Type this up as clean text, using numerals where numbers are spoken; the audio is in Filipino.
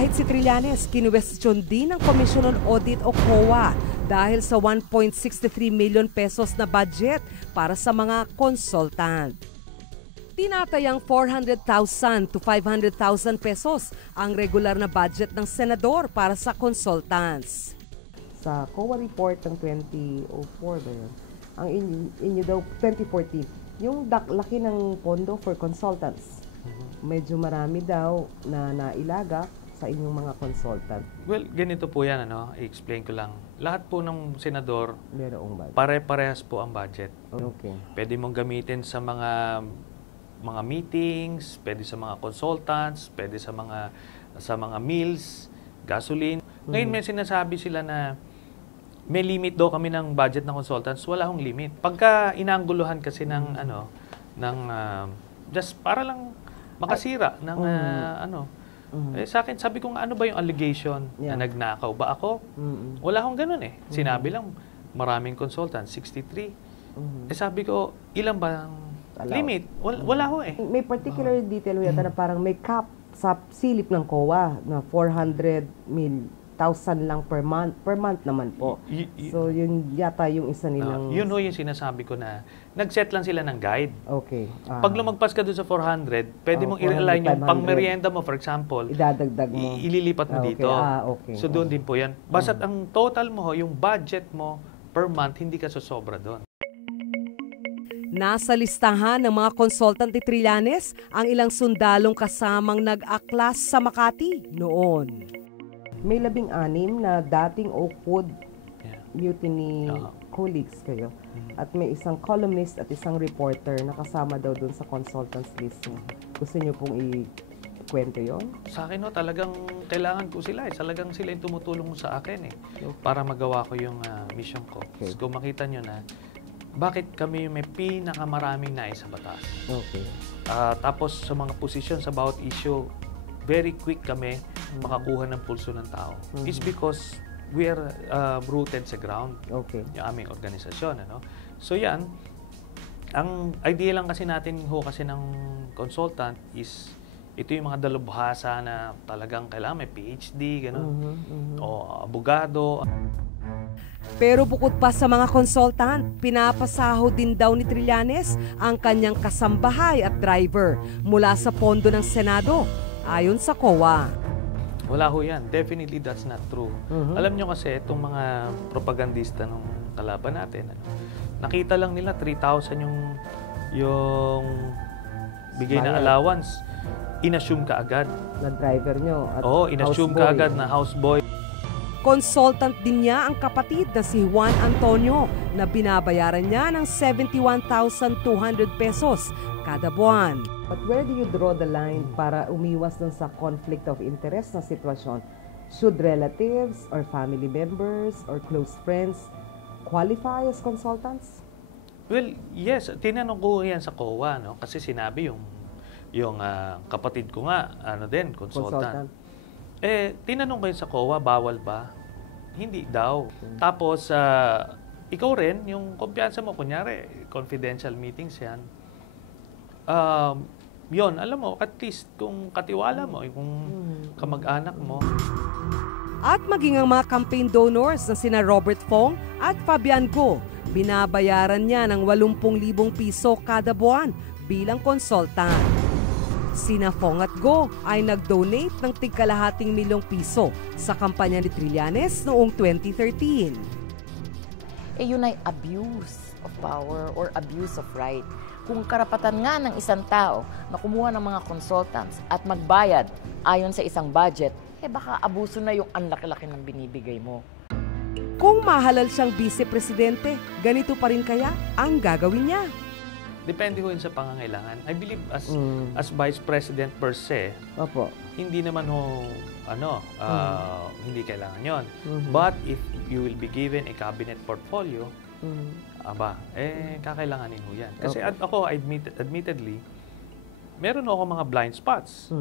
Kahit si Trillanes, kinuwestiyon din ng Commission on Audit o COA dahil sa 1.63 million pesos na budget para sa mga consultant. Tinatayang 400,000 to 500,000 pesos ang regular na budget ng senador para sa consultants. Sa COA report ng 2004 ba yun? Ang inyo daw 2014, yung laki ng pondo for consultants. Medyo marami daw na nailaga sa inyong mga consultant. Well, ganito po yan, i-explain ko lang. Lahat po ng senador, budget. pare-parehas po ang budget. Okay. Pwede mong gamitin sa mga meetings, pwede sa mga consultants, pwede sa mga meals, gasoline. Ngayon may sinasabi sila na may limit daw kami ng budget ng consultants. Wala akong limit. Pagka inaangguluhan kasi ng just para lang makasira ng sa akin, sabi ko nga, ano ba yung allegation na nagnakaw ba ako? Wala akong ganun eh. Sinabi lang, maraming consultants, 63. Sabi ko, ilan ba ang limit? Wala ho eh. May particular detail yata na parang may cap sa silip ng COA na 400,000 lang per month naman po. So yun yata yung isa nilang... Yun ho yung sinasabi ko na nag-set lang sila ng guide. Okay. Pag lumagpas ka doon sa 400, pwede mong i-align yung pang-merienda mo, for example. Idadagdag mo. Ililipat mo dito. Okay. So doon din po yan. Basta't ang total mo, yung budget mo per month, hindi ka sosobra doon. Nasa listahan ng mga consultant ni Trillanes ang ilang sundalong kasamang nag-aklas sa Makati noon. May 16 na dating Oakwood Mutiny colleagues kayo. At may isang columnist at isang reporter na kasama daw dun sa consultants list. Gusto niyo pong i-kwento yun? Sa akin, talagang kailangan ko sila. Talagang sila yung tumutulong sa akin para magawa ko yung mission ko. Okay. So, kung makita nyo na, bakit kami may pinakamaraming nais sa batas. Okay. Tapos sa mga posisyon sa bawat issue, very quick kami makakuha ng pulso ng tao. It's because we are rooted sa ground. Okay. Yung aming organisasyon. So yan, ang idea lang kasi natin kasi ng consultant is ito yung mga dalubhasa na talagang kailangan may PhD, gano'n. O abogado. Pero bukod pa sa mga consultant, pinapasahod din daw ni Trillanes ang kanyang kasambahay at driver mula sa pondo ng Senado, ayon sa COA. Wala ho yan. Definitely that's not true. Alam nyo kasi, itong mga propagandista ng kalaban natin, nakita lang nila 3,000 yung bigay na allowance. Inassume ka agad. Na driver nyo at inassume ka agad na houseboy. Consultant din niya ang kapatid na si Juan Antonio na binabayaran niya ng 71,200 pesos kada buwan. But where do you draw the line para umiwas dun sa conflict of interest na sitwasyon? Should relatives or family members or close friends qualify as consultants? Well, yes. Tinanong ko yan sa COA, kasi sinabi yung kapatid ko nga, consultant. Tinanong ko yun sa COA, bawal ba? Hindi daw. Tapos, ikaw rin, yung kumpiyansa mo, kunyari, confidential meetings yan. Yun, alam mo, at least kung katiwala mo, kung kamag-anak mo. At maging ang mga campaign donors na sina Robert Fong at Fabian Go, binabayaran niya ng 80,000 piso kada buwan bilang consultant. Sina Fong at Go ay nag-donate ng tig-kalahating milyong piso sa kampanya ni Trillanes noong 2013. Yun ay abuse of power or abuse of right. Kung karapatan nga ng isang tao na kumuha ng mga consultants at magbayad ayon sa isang budget, baka abuso na yung ang laki-laki ng binibigay mo. Kung mahalal siyang vice-presidente, ganito pa rin kaya ang gagawin niya? Depende ho yun sa pangangailangan. I believe as Vice President per se, hindi naman hindi kailangan yon. But if you will be given a cabinet portfolio, kakailanganin ho yan. Kasi ako, admittedly, meron ako mga blind spots.